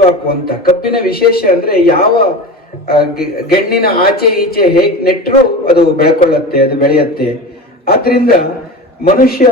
ಇನ್ನೊಂದು ಅಂತ. ಕಬ್ಬಿನ ವಿಶೇಷ ಅಂದ್ರೆ ಯಾವ ಗೆಣ್ಣಿನ ಆಚೆ ಈಚೆ ಹೇಗ್ ನೆಟ್ಟರೂ ಅದು ಬೆಳ್ಕೊಳ್ಳತ್ತೆ, ಅದು ಬೆಳೆಯುತ್ತೆ. ಆದ್ರಿಂದ ಮನುಷ್ಯ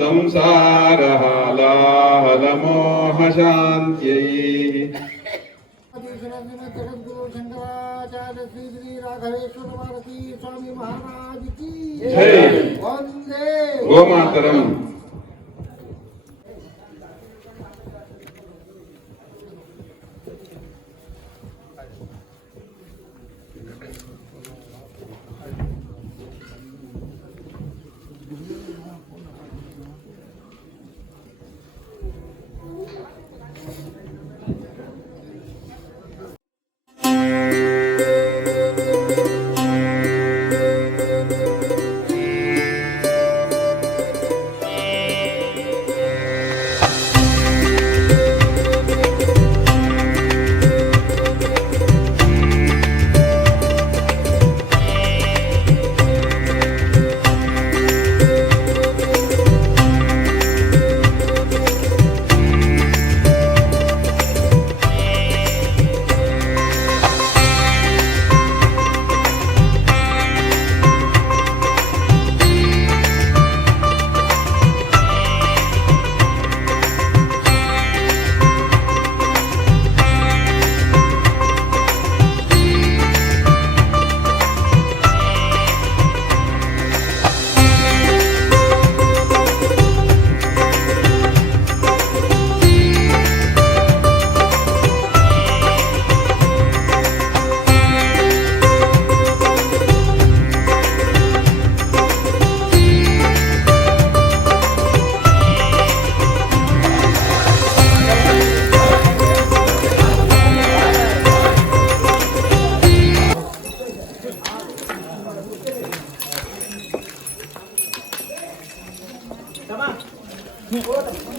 संसारहालाहलमोहशान्त्यै शंकराचार्य श्री श्री राघवेश्वर भारती स्वामी महाराज की जय। वंदे गोमातरम्। ಆ Boden.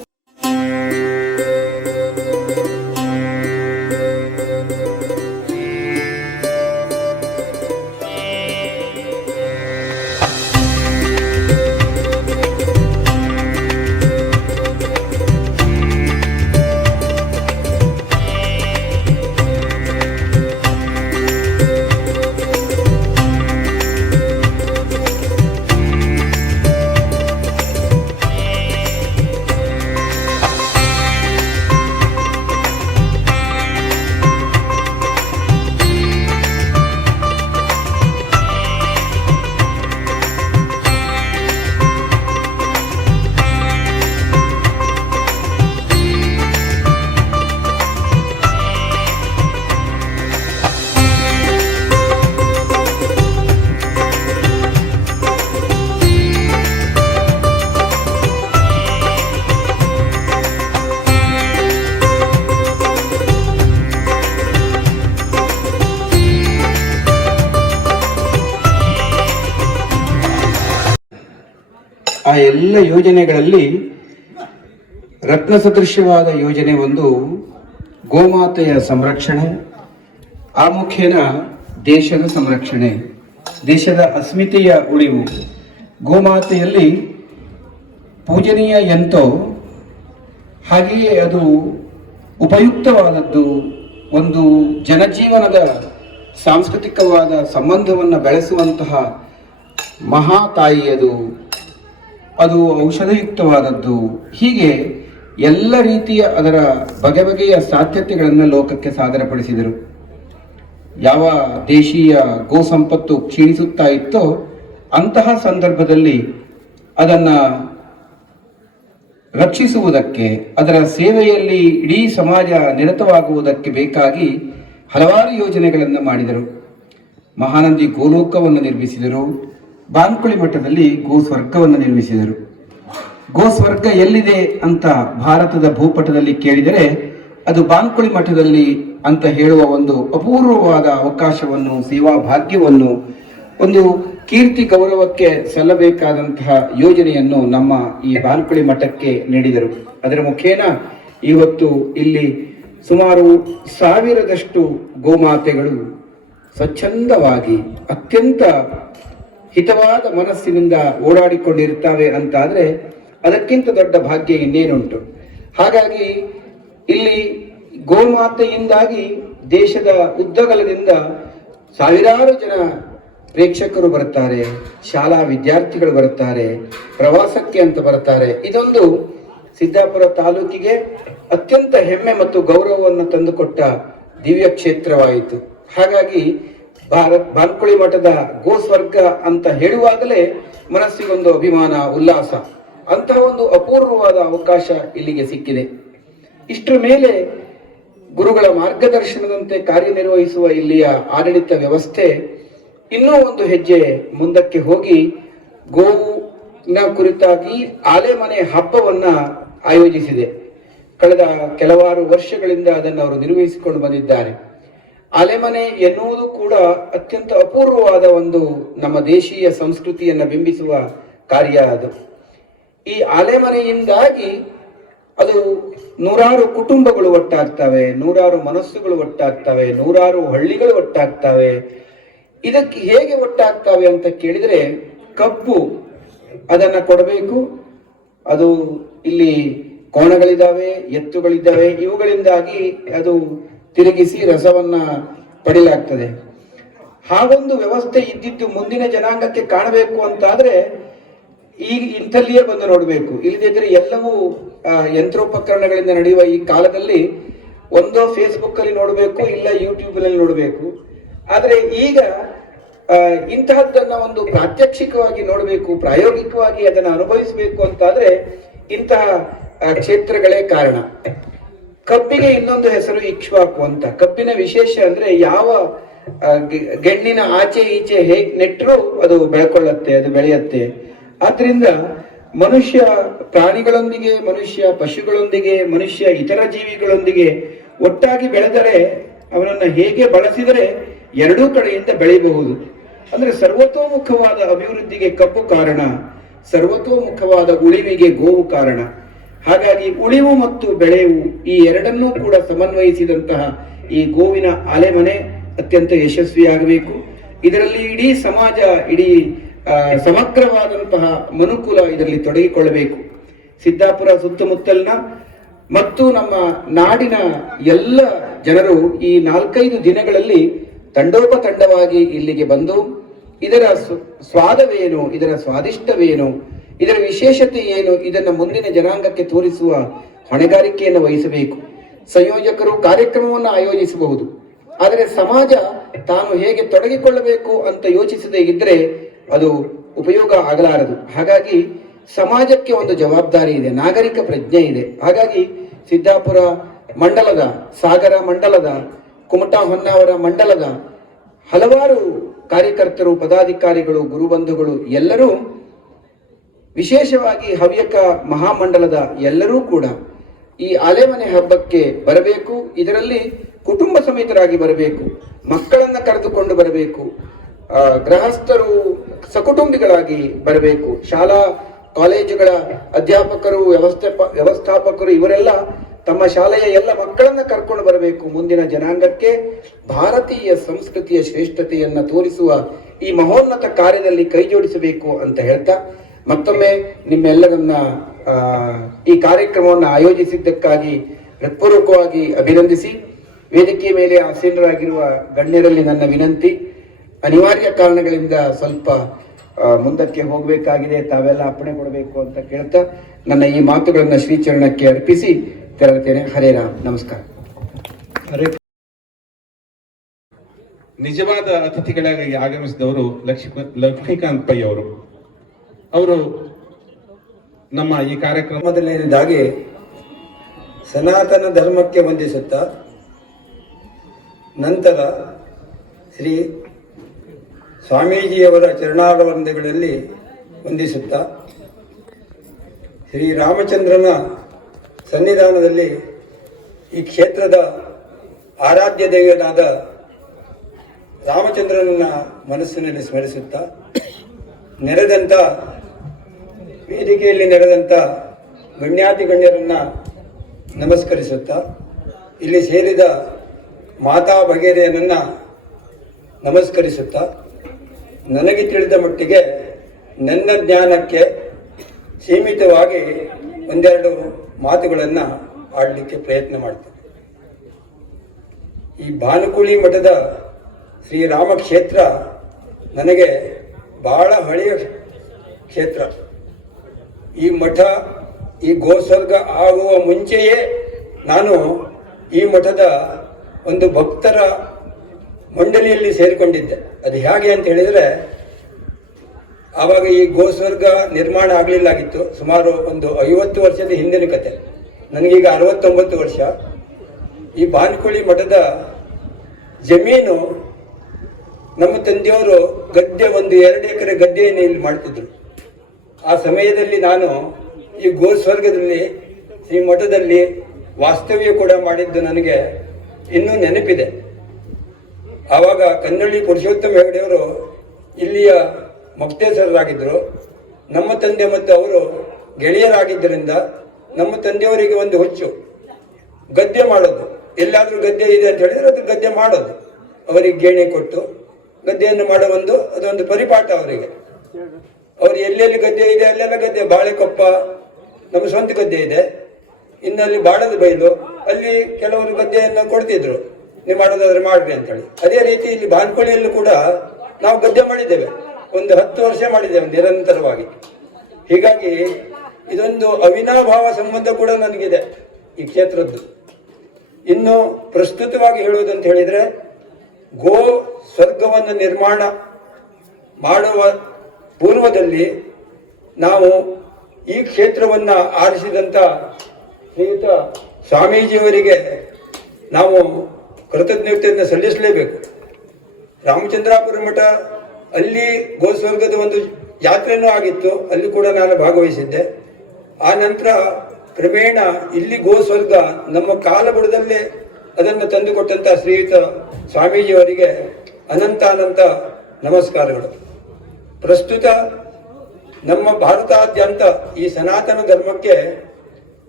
ಎಲ್ಲ ಯೋಜನೆಗಳಲ್ಲಿ ರತ್ನ ಸದೃಶ್ಯವಾದ ಯೋಜನೆ ಒಂದು, ಗೋಮಾತೆಯ ಸಂರಕ್ಷಣೆ ಆ ಮುಖೇನ ದೇಶದ ಸಂರಕ್ಷಣೆ, ದೇಶದ ಅಸ್ಮಿತೆಯ ಉಳಿವು. ಗೋಮಾತೆಯಲ್ಲಿ ಪೂಜನೀಯ ಎಂತೋ, ಹಾಗೆಯೇ ಅದು ಉಪಯುಕ್ತವಾದದ್ದು. ಒಂದು ಜನಜೀವನದ ಸಾಂಸ್ಕೃತಿಕವಾದ ಸಂಬಂಧವನ್ನು ಬೆಳೆಸುವಂತಹ ಮಹಾ ತಾಯಿಯದು ಅದು ಔಷಧಯುಕ್ತವಾದದ್ದು. ಹೀಗೆ ಎಲ್ಲ ರೀತಿಯ ಅದರ ಬಗೆ ಬಗೆಯ ಸಾಧ್ಯತೆಗಳನ್ನು ಲೋಕಕ್ಕೆ ಸಾದರಪಡಿಸಿದರು. ಯಾವ ದೇಶೀಯ ಗೋ ಸಂಪತ್ತು ಕ್ಷೀಣಿಸುತ್ತಾ ಇತ್ತೋ ಅಂತಹ ಸಂದರ್ಭದಲ್ಲಿ ಅದನ್ನ ರಕ್ಷಿಸುವುದಕ್ಕೆ, ಅದರ ಸೇವೆಯಲ್ಲಿ ಇಡೀ ಸಮಾಜ ನಿರತವಾಗುವುದಕ್ಕೆ ಬೇಕಾಗಿ ಹಲವಾರು ಯೋಜನೆಗಳನ್ನು ಮಾಡಿದರು. ಮಹಾನಂದಿ ಗೋಲೋಕವನ್ನು ನಿರ್ಮಿಸಿದರು. ಬಾನ್ಕುಳಿ ಮಠದಲ್ಲಿ ಗೋ ಸ್ವರ್ಗವನ್ನು ನಿರ್ಮಿಸಿದರು. ಗೋ ಸ್ವರ್ಗ ಎಲ್ಲಿದೆ ಅಂತ ಭಾರತದ ಭೂಪಟದಲ್ಲಿ ಕೇಳಿದರೆ ಅದು ಬಾನ್ಕುಳಿ ಮಠದಲ್ಲಿ ಅಂತ ಹೇಳುವ ಒಂದು ಅಪೂರ್ವವಾದ ಅವಕಾಶವನ್ನು, ಸೇವಾ ಭಾಗ್ಯವನ್ನು, ಒಂದು ಕೀರ್ತಿ ಗೌರವಕ್ಕೆ ಸಲ್ಲಬೇಕಾದಂತಹ ಯೋಜನೆಯನ್ನು ನಮ್ಮ ಈ ಬಾನ್ಕುಳಿ ಮಠಕ್ಕೆ ನೀಡಿದರು. ಅದರ ಮುಖೇನ ಇವತ್ತು ಇಲ್ಲಿ ಸುಮಾರು ಸಾವಿರದಷ್ಟು ಗೋಮಾತೆಗಳು ಸ್ವಚ್ಛಂದವಾಗಿ ಅತ್ಯಂತ ಹಿತವಾದ ಮನಸ್ಸಿನಿಂದ ಓಡಾಡಿಕೊಂಡಿರ್ತಾವೆ ಆದರೆ ಅದಕ್ಕಿಂತ ದೊಡ್ಡ ಭಾಗ್ಯ ಇನ್ನೇನುಂಟು. ಹಾಗಾಗಿ ಇಲ್ಲಿ ಗೋಮಾತೆಯಿಂದಾಗಿ ದೇಶದ ಉದ್ದಗಲದಿಂದ ಸಾವಿರಾರು ಜನ ಪ್ರೇಕ್ಷಕರು ಬರ್ತಾರೆ ಶಾಲಾ ವಿದ್ಯಾರ್ಥಿಗಳು ಬರ್ತಾರೆ ಪ್ರವಾಸಕ್ಕೆ ಅಂತ ಬರ್ತಾರೆ ಇದೊಂದು ಸಿದ್ದಾಪುರ ತಾಲೂಕಿಗೆ ಅತ್ಯಂತ ಹೆಮ್ಮೆ ಮತ್ತು ಗೌರವವನ್ನು ತಂದುಕೊಟ್ಟ ದಿವ್ಯ ಕ್ಷೇತ್ರವಾಯಿತು. ಹಾಗಾಗಿ ಭಾರತ್ ಬಾನ್ಕುಳಿ ಮಠದ ಗೋಸ್ವರ್ಗ ಅಂತ ಹೇಳುವಾಗಲೇ ಮನಸ್ಸಿಗೊಂದು ಅಭಿಮಾನ, ಉಲ್ಲಾಸ, ಅಂತಹ ಒಂದು ಅಪೂರ್ವವಾದ ಅವಕಾಶ ಇಲ್ಲಿಗೆ ಸಿಕ್ಕಿದೆ. ಇಷ್ಟರ ಮೇಲೆ ಗುರುಗಳ ಮಾರ್ಗದರ್ಶನದಂತೆ ಕಾರ್ಯನಿರ್ವಹಿಸುವ ಇಲ್ಲಿಯ ಆಡಳಿತ ವ್ಯವಸ್ಥೆ ಇನ್ನೂ ಒಂದು ಹೆಜ್ಜೆ ಮುಂದಕ್ಕೆ ಹೋಗಿ ಗೋವಿನ ಕುರಿತಾಗಿ ಆಲೆಮನೆ ಹಬ್ಬವನ್ನ ಆಯೋಜಿಸಿದೆ. ಕಳೆದ ಕೆಲವಾರು ವರ್ಷಗಳಿಂದ ಅದನ್ನು ಅವರು ನಿರ್ವಹಿಸಿಕೊಂಡು ಬಂದಿದ್ದಾರೆ. ಅಲೆಮನೆ ಎನ್ನುವುದು ಕೂಡ ಅತ್ಯಂತ ಅಪೂರ್ವವಾದ ಒಂದು ನಮ್ಮ ದೇಶೀಯ ಸಂಸ್ಕೃತಿಯನ್ನು ಬಿಂಬಿಸುವ ಕಾರ್ಯ ಅದು. ಈ ಅಲೆಮನೆಯಿಂದಾಗಿ ಅದು ನೂರಾರು ಕುಟುಂಬಗಳು ಒಟ್ಟಾಗ್ತವೆ, ನೂರಾರು ಮನಸ್ಸುಗಳು ಒಟ್ಟಾಗ್ತವೆ, ನೂರಾರು ಹಳ್ಳಿಗಳು ಒಟ್ಟಾಗ್ತವೆ. ಇದಕ್ಕೆ ಹೇಗೆ ಒಟ್ಟಾಗ್ತವೆ ಅಂತ ಕೇಳಿದ್ರೆ ಕಬ್ಬು ಅದನ್ನ ಕೊಡಬೇಕು. ಅದು ಇಲ್ಲಿ ಕೋಣಗಳಿದ್ದಾವೆ ಎತ್ತುಗಳಿದ್ದಾವೆ ಇವುಗಳಿಂದಾಗಿ ಅದು ತಿರುಗಿಸಿ ರಸವನ್ನ ಪಡಿಲಾಗ್ತದೆ. ಹಾಗೊಂದು ವ್ಯವಸ್ಥೆ ಇದ್ದಿದ್ದು ಮುಂದಿನ ಜನಾಂಗಕ್ಕೆ ಕಾಣಬೇಕು ಅಂತಾದ್ರೆ ಈಗ ಇಂಥಲ್ಲಿಯೇ ಬಂದು ನೋಡಬೇಕು. ಇಲ್ಲದಿದ್ದರೆ ಎಲ್ಲವೂ ಯಂತ್ರೋಪಕರಣಗಳಿಂದ ನಡೆಯುವ ಈ ಕಾಲದಲ್ಲಿ ಒಂದೋ ಫೇಸ್ಬುಕ್ ಅಲ್ಲಿ ನೋಡಬೇಕು, ಇಲ್ಲ ಯೂಟ್ಯೂಬ್ ಅಲ್ಲಿ ನೋಡಬೇಕು. ಆದರೆ ಈಗ ಇಂತಹದ್ದನ್ನು ಒಂದು ಪ್ರಾತ್ಯಕ್ಷಿಕವಾಗಿ ನೋಡಬೇಕು, ಪ್ರಾಯೋಗಿಕವಾಗಿ ಅದನ್ನು ಅನುಭವಿಸಬೇಕು ಅಂತಾದ್ರೆ ಇಂತಹ ಕ್ಷೇತ್ರಗಳೇ ಕಾರಣ. ಕಬ್ಬಿಗೆ ಇನ್ನೊಂದು ಹೆಸರು ಇಕ್ಷ್ವಾಕು ಅಂತ. ಕಬ್ಬಿನ ವಿಶೇಷ ಅಂದ್ರೆ ಯಾವ ಗೆಣ್ಣಿನ ಆಚೆ ಈಚೆ ಹೇಗ್ ನೆಟ್ಟರೂ ಅದು ಬೆಳ್ಕೊಳ್ಳುತ್ತೆ, ಅದು ಬೆಳೆಯುತ್ತೆ. ಆದ್ರಿಂದ ಮನುಷ್ಯ ಪ್ರಾಣಿಗಳೊಂದಿಗೆ, ಮನುಷ್ಯ ಪಶುಗಳೊಂದಿಗೆ, ಮನುಷ್ಯ ಇತರ ಜೀವಿಗಳೊಂದಿಗೆ ಒಟ್ಟಾಗಿ ಬೆಳೆದರೆ ಅವನನ್ನ ಹೇಗೆ ಬಳಸಿದರೆ ಎರಡೂ ಕಡೆಯಿಂದ ಬೆಳೆಯಬಹುದು ಅಂದ್ರೆ ಸರ್ವತೋಮುಖವಾದ ಅಭಿವೃದ್ಧಿಗೆ ಕಬ್ಬು ಕಾರಣ, ಸರ್ವತೋಮುಖವಾದ ಉಳಿವಿಗೆ ಗೋವು ಕಾರಣ. ಹಾಗಾಗಿ ಉಳಿವು ಮತ್ತು ಬೆಳೆವು ಈ ಎರಡನ್ನೂ ಕೂಡ ಸಮನ್ವಯಿಸಿದಂತಹ ಈ ಗೋವಿನ ಅಲೆಮನೆ ಅತ್ಯಂತ ಯಶಸ್ವಿಯಾಗಬೇಕು. ಇದರಲ್ಲಿ ಇಡೀ ಸಮಾಜ, ಇಡೀ ಸಮಗ್ರವಾದಂತಹ ಮನುಕುಲ ಇದರಲ್ಲಿ ತೊಡಗಿಕೊಳ್ಳಬೇಕು. ಸಿದ್ದಾಪುರ ಸುತ್ತಮುತ್ತಲಿನ ಮತ್ತು ನಮ್ಮ ನಾಡಿನ ಎಲ್ಲ ಜನರು ಈ ನಾಲ್ಕೈದು ದಿನಗಳಲ್ಲಿ ತಂಡೋಪತಂಡವಾಗಿ ಇಲ್ಲಿಗೆ ಬಂದು, ಇದರ ಸ್ವ- ಸ್ವಾದವೇನು, ಇದರ ಸ್ವಾದಿಷ್ಟವೇನು ಇದರ ವಿಶೇಷತೆ ಏನು? ಇದನ್ನು ಮುಂದಿನ ಜನಾಂಗಕ್ಕೆ ತೋರಿಸುವ ಹೊಣೆಗಾರಿಕೆಯನ್ನು ವಹಿಸಬೇಕು. ಸಂಯೋಜಕರು ಕಾರ್ಯಕ್ರಮವನ್ನು ಆಯೋಜಿಸಬಹುದು. ಆದರೆ ಸಮಾಜ ತಾನು ಹೇಗೆ ತೊಡಗಿಕೊಳ್ಳಬೇಕು ಅಂತ ಯೋಚಿಸದೇ ಇದ್ದರೆ ಅದು ಉಪಯೋಗ ಆಗಲಾರದು. ಹಾಗಾಗಿ ಸಮಾಜಕ್ಕೆ ಒಂದು ಜವಾಬ್ದಾರಿ ಇದೆ, ನಾಗರಿಕ ಪ್ರಜ್ಞೆ ಇದೆ. ಹಾಗಾಗಿ ಸಿದ್ದಾಪುರ ಮಂಡಲದ, ಸಾಗರ ಮಂಡಲದ, ಕುಮಟಾ ಹೊನ್ನಾವರ ಮಂಡಲದ ಹಲವಾರು ಕಾರ್ಯಕರ್ತರು, ಪದಾಧಿಕಾರಿಗಳು, ಗುರುಬಂಧುಗಳು ಎಲ್ಲರೂ ವಿಶೇಷವಾಗಿ ಹವ್ಯಕ ಮಹಾಮಂಡಲದ ಎಲ್ಲರೂ ಕೂಡ ಈ ಆಲೆಮನೆ ಹಬ್ಬಕ್ಕೆ ಬರಬೇಕು, ಇದರಲ್ಲಿ ಕುಟುಂಬ ಸಮೇತರಾಗಿ ಬರಬೇಕು, ಮಕ್ಕಳನ್ನ ಕರೆದುಕೊಂಡು ಬರಬೇಕು ಗೃಹಸ್ಥರು ಸಕುಟುಂಬಿಗಳಾಗಿ ಬರಬೇಕು, ಶಾಲಾ ಕಾಲೇಜುಗಳ ಅಧ್ಯಾಪಕರು, ವ್ಯವಸ್ಥೆ, ವ್ಯವಸ್ಥಾಪಕರು, ಇವರೆಲ್ಲ ತಮ್ಮ ಶಾಲೆಯ ಎಲ್ಲ ಮಕ್ಕಳನ್ನ ಕರ್ಕೊಂಡು ಬರಬೇಕು ಮುಂದಿನ ಜನಾಂಗಕ್ಕೆ. ಭಾರತೀಯ ಸಂಸ್ಕೃತಿಯ ಶ್ರೇಷ್ಠತೆಯನ್ನು ತೋರಿಸುವ ಈ ಮಹೋನ್ನತ ಕಾರ್ಯದಲ್ಲಿ ಕೈ ಜೋಡಿಸಬೇಕು ಅಂತ ಹೇಳ್ತಾ ಮತ್ತೊಮ್ಮೆ ನಿಮ್ಮೆಲ್ಲರನ್ನ ಈ ಕಾರ್ಯಕ್ರಮವನ್ನು ಆಯೋಜಿಸಿದ್ದಕ್ಕಾಗಿ ಹೃತ್ಪೂರ್ವಕವಾಗಿ ಅಭಿನಂದಿಸಿ, ವೇದಿಕೆಯ ಮೇಲೆ ಆಸೀನರಾಗಿರುವ ಗಣ್ಯರಲ್ಲಿ ನನ್ನ ವಿನಂತಿ, ಅನಿವಾರ್ಯ ಕಾರಣಗಳಿಂದ ಸ್ವಲ್ಪ ಮುಂದಕ್ಕೆ ಹೋಗಬೇಕಾಗಿದೆ, ತಾವೆಲ್ಲ ಅಪ್ಪಣೆ ಕೊಡಬೇಕು ಅಂತ ಕೇಳ್ತಾ ನನ್ನ ಈ ಮಾತುಗಳನ್ನು ಶ್ರೀಚರಣಕ್ಕೆ ಅರ್ಪಿಸಿ ತೆರಳುತ್ತೇನೆ. ಹರೇ ರಾಮ್. ನಮಸ್ಕಾರ. ನಿಜವಾದ ಅತಿಥಿಗಳಾಗಿ ಆಗಮಿಸಿದವರು ಲಕ್ಷ್ಮೀ ಲಕ್ಷ್ಮೀಕಾಂತ್ ಪೈ ಅವರು. ಅವರು ನಮ್ಮ ಈ ಕಾರ್ಯಕ್ರಮದಲ್ಲಿ ಮೊದಲನೇದಾಗಿ ಸನಾತನ ಧರ್ಮಕ್ಕೆ ವಂದಿಸುತ್ತಾ ನಂತರ ಶ್ರೀ ಸ್ವಾಮೀಜಿಯವರ ಚರಣಾರವಂದಗಳಲ್ಲಿ ವಂದಿಸುತ್ತಾ ಶ್ರೀ ರಾಮಚಂದ್ರನ ಸನ್ನಿಧಾನದಲ್ಲಿ ಈ ಕ್ಷೇತ್ರದ ಆರಾಧ್ಯ ದೇವನಾದ ರಾಮಚಂದ್ರನನ್ನ ಮನಸ್ಸಿನಲ್ಲಿ ಸ್ಮರಿಸುತ್ತಾ ನೆರೆದಂಥ ವೇದಿಕೆಯಲ್ಲಿ ನಡೆದಂಥ ಗಣ್ಯಾತಿ ಗಣ್ಯರನ್ನ ನಮಸ್ಕರಿಸುತ್ತಾ, ಇಲ್ಲಿ ಸೇರಿದ ಮಾತಾ ಭಗೇರಿಯನನ್ನ ನಮಸ್ಕರಿಸುತ್ತಾ, ನನಗೆ ತಿಳಿದ ಮಟ್ಟಿಗೆ ನನ್ನ ಜ್ಞಾನಕ್ಕೆ ಸೀಮಿತವಾಗಿ ಒಂದೆರಡು ಮಾತುಗಳನ್ನು ಆಡಲಿಕ್ಕೆ ಪ್ರಯತ್ನ ಮಾಡ್ತೇನೆ. ಈ ಭಾನುಕುಳಿ ಮಠದ ಶ್ರೀರಾಮ ಕ್ಷೇತ್ರ ನನಗೆ ಬಹಳ ಹಳೆಯ ಕ್ಷೇತ್ರ. ಈ ಮಠ, ಈ ಗೋಸ್ವರ್ಗ ಆಗುವ ಮುಂಚೆಯೇ ನಾನು ಈ ಮಠದ ಒಂದು ಭಕ್ತರ ಮಂಡಳಿಯಲ್ಲಿ ಸೇರಿಕೊಂಡಿದ್ದೆ. ಅದು ಹೇಗೆ ಅಂತ ಹೇಳಿದರೆ, ಆವಾಗ ಈ ಗೋಸ್ವರ್ಗ ನಿರ್ಮಾಣ ಆಗಲಿಲ್ಲಾಗಿತ್ತು. ಸುಮಾರು ಒಂದು ಐವತ್ತು ವರ್ಷದ ಹಿಂದಿನ ಕತೆ. ನನಗೀಗ ಅರವತ್ತೊಂಬತ್ತು ವರ್ಷ. ಈ ಬಾನ್ಕುಳಿ ಮಠದ ಜಮೀನು ನಮ್ಮ ತಂದೆಯವರು ಗದ್ದೆ, ಒಂದು ಎರಡು ಎಕರೆ ಗದ್ದೆಯನ್ನು ಇಲ್ಲಿ ಮಾಡ್ತಿದ್ರು. ಆ ಸಮಯದಲ್ಲಿ ನಾನು ಈ ಗೋಸ್ವರ್ಗದಲ್ಲಿ, ಈ ಮಠದಲ್ಲಿ ವಾಸ್ತವ್ಯ ಕೂಡ ಮಾಡಿದ್ದು ನನಗೆ ಇನ್ನೂ ನೆನಪಿದೆ. ಆವಾಗ ಕನ್ನಡಿ ಪುರುಷೋತ್ತಮ ಹೆಗಡೆಯವರು ಇಲ್ಲಿಯ ಮೊಕ್ತೇಸರರಾಗಿದ್ದರು. ನಮ್ಮ ತಂದೆ ಮತ್ತು ಅವರು ಗೆಳೆಯರಾಗಿದ್ದರಿಂದ ನಮ್ಮ ತಂದೆಯವರಿಗೆ ಒಂದು ಹುಚ್ಚು, ಗದ್ದೆ ಮಾಡೋದು. ಎಲ್ಲಾದರೂ ಗದ್ದೆ ಇದೆ ಅಂತ ಹೇಳಿದ್ರೆ ಅದು ಗದ್ದೆ ಮಾಡೋದು. ಅವರಿಗೆ ಗೇಣೆ ಕೊಟ್ಟು ಗದ್ದೆಯನ್ನು ಮಾಡೋ ಒಂದು, ಅದೊಂದು ಪರಿಪಾಠ ಅವರಿಗೆ. ಅವ್ರು ಎಲ್ಲೆಲ್ಲಿ ಗದ್ದೆ ಇದೆ, ಅಲ್ಲೆಲ್ಲ ಗದ್ದೆ, ಬಾಳೆಕೊಪ್ಪ, ನಮ್ಮ ಸ್ವಂತ ಗದ್ದೆ ಇದೆ. ಇನ್ನಲ್ಲಿ ಬಾಳದ ಬೈಲು, ಅಲ್ಲಿ ಕೆಲವರು ಗದ್ದೆಯನ್ನು ಕೊಡ್ತಿದ್ರು. ನೀವು ಮಾಡೋದಾದ್ರೆ ಮಾಡ್ರಿ ಅಂತೇಳಿ. ಅದೇ ರೀತಿ ಇಲ್ಲಿ ಬಾನ್ಕೋಳಿಯಲ್ಲೂ ಕೂಡ ನಾವು ಗದ್ದೆ ಮಾಡಿದ್ದೇವೆ. ಒಂದು ಹತ್ತು ವರ್ಷ ಮಾಡಿದ್ದೇವೆ ನಿರಂತರವಾಗಿ. ಹೀಗಾಗಿ ಇದೊಂದು ಅವಿನಾಭಾವ ಸಂಬಂಧ ಕೂಡ ನನಗಿದೆ ಈ ಕ್ಷೇತ್ರದ್ದು. ಇನ್ನು ಪ್ರಸ್ತುತವಾಗಿ ಹೇಳುವುದಂತ ಹೇಳಿದ್ರೆ ಗೋ ಸ್ವರ್ಗವನ್ನು ನಿರ್ಮಾಣ ಮಾಡುವ ಪೂರ್ವದಲ್ಲಿ ನಾವು ಈ ಕ್ಷೇತ್ರವನ್ನ ಆರಿಸಿದಂತ ಶ್ರೀಯುತ ಸ್ವಾಮೀಜಿಯವರಿಗೆ ನಾವು ಕೃತಜ್ಞತೆಯನ್ನು ಸಲ್ಲಿಸಲೇಬೇಕು. ರಾಮಚಂದ್ರಾಪುರ ಮಠ ಅಲ್ಲಿ ಗೋಸ್ವರ್ಗದ ಒಂದು ಯಾತ್ರೆಯೂ ಆಗಿತ್ತು, ಅಲ್ಲಿ ಕೂಡ ನಾನು ಭಾಗವಹಿಸಿದ್ದೆ. ಆ ನಂತರ ಕ್ರಮೇಣ ಇಲ್ಲಿ ಗೋಸ್ವರ್ಗ ನಮ್ಮ ಕಾಲಬುಡದಲ್ಲೇ ಅದನ್ನು ತಂದುಕೊಟ್ಟಂಥ ಶ್ರೀಯುತ ಸ್ವಾಮೀಜಿಯವರಿಗೆ ಅನಂತಾನಂತ ಅನಂತ ನಮಸ್ಕಾರಗಳು. ಪ್ರಸ್ತುತ ನಮ್ಮ ಭಾರತಾದ್ಯಂತ ಈ ಸನಾತನ ಧರ್ಮಕ್ಕೆ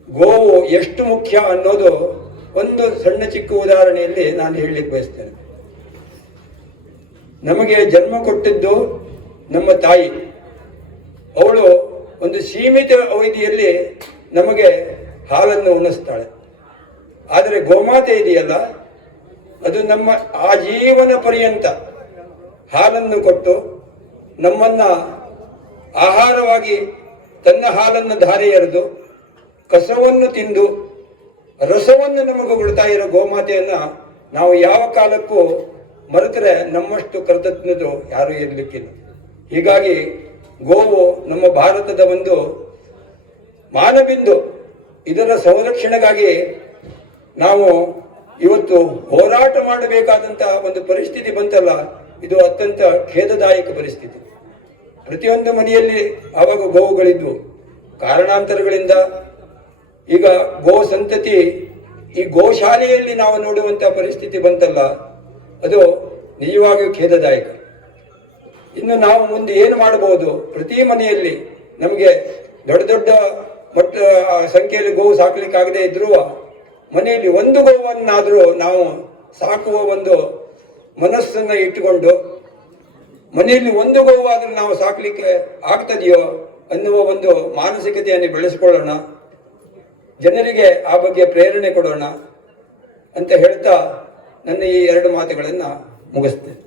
ಗೋವು ಎಷ್ಟು ಮುಖ್ಯ ಅನ್ನೋದು ಒಂದು ಸಣ್ಣ ಚಿಕ್ಕ ಉದಾಹರಣೆಯಲ್ಲಿ ನಾನು ಹೇಳಲಿಕ್ಕೆ ಬಯಸ್ತೇನೆ. ನಮಗೆ ಜನ್ಮ ಕೊಟ್ಟಿದ್ದು ನಮ್ಮ ತಾಯಿ. ಅವಳು ಒಂದು ಸೀಮಿತ ಅವಧಿಯಲ್ಲಿ ನಮಗೆ ಹಾಲನ್ನು ಉಣಿಸ್ತಾಳೆ. ಆದರೆ ಗೋಮಾತೆ ಇದೆಯಲ್ಲ, ಅದು ನಮ್ಮ ಆಜೀವನ ಪರ್ಯಂತ ಹಾಲನ್ನು ಕೊಟ್ಟು ನಮ್ಮನ್ನ ಆಹಾರವಾಗಿ ತನ್ನ ಹಾಲನ್ನು ಧಾರೆ ಎರೆದು, ಕಸವನ್ನು ತಿಂದು, ರಸವನ್ನು ನಮಗೆ ಬಿಡ್ತಾ ಇರೋ ಗೋಮಾತೆಯನ್ನ ನಾವು ಯಾವ ಕಾಲಕ್ಕೂ ಮರೆತರೆ ನಮ್ಮಷ್ಟು ಕೃತಜ್ಞರು ಯಾರೂ ಇರಲಿಕ್ಕಿಲ್ಲ. ಹೀಗಾಗಿ ಗೋವು ನಮ್ಮ ಭಾರತದ ಒಂದು ಮಾನಬಿಂದು. ಇದರ ಸಂರಕ್ಷಣೆಗಾಗಿ ನಾವು ಇವತ್ತು ಹೋರಾಟ ಮಾಡಬೇಕಾದಂತಹ ಒಂದು ಪರಿಸ್ಥಿತಿ ಬಂತಲ್ಲ ಇದು ಅತ್ಯಂತ ಖೇದದಾಯಕ ಪರಿಸ್ಥಿತಿ. ಪ್ರತಿಯೊಂದು ಮನೆಯಲ್ಲಿ ಆವಾಗ ಗೋವುಗಳಿದ್ವು. ಕಾರಣಾಂತರಗಳಿಂದ ಈಗ ಗೋ ಸಂತತಿ, ಈ ಗೋಶಾಲೆಯಲ್ಲಿ ನಾವು ನೋಡುವಂತಹ ಪರಿಸ್ಥಿತಿ ಬಂತಲ್ಲ, ಅದು ನಿಜವಾಗಿಯೂ ಖೇದದಾಯಕ. ಇನ್ನು ನಾವು ಮುಂದೆ ಏನು ಮಾಡಬಹುದು? ಪ್ರತಿ ಮನೆಯಲ್ಲಿ ನಮಗೆ ದೊಡ್ಡ ದೊಡ್ಡ ಮಟ್ಟ ಸಂಖ್ಯೆಯಲ್ಲಿ ಗೋವು ಸಾಕಲಿಕ್ಕಾಗದೇ ಇದ್ರೂ ಮನೆಯಲ್ಲಿ ಒಂದು ಗೋವನ್ನಾದರೂ ನಾವು ಸಾಕುವ ಒಂದು ಮನಸ್ಸನ್ನ ಇಟ್ಟುಕೊಂಡು ಮನೆಯಲ್ಲಿ ಒಂದು ಗೋವಾದರೂ ನಾವು ಸಾಕಲಿಕ್ಕೆ ಆಗ್ತದೆಯೋ ಅನ್ನುವ ಒಂದು ಮಾನಸಿಕತೆಯನ್ನು ಬೆಳೆಸಿಕೊಳ್ಳೋಣ. ಜನರಿಗೆ ಆ ಬಗ್ಗೆ ಪ್ರೇರಣೆ ಕೊಡೋಣ ಅಂತ ಹೇಳ್ತಾ ನನ್ನ ಈ ಎರಡು ಮಾತುಗಳನ್ನು ಮುಗಿಸ್ತೇನೆ.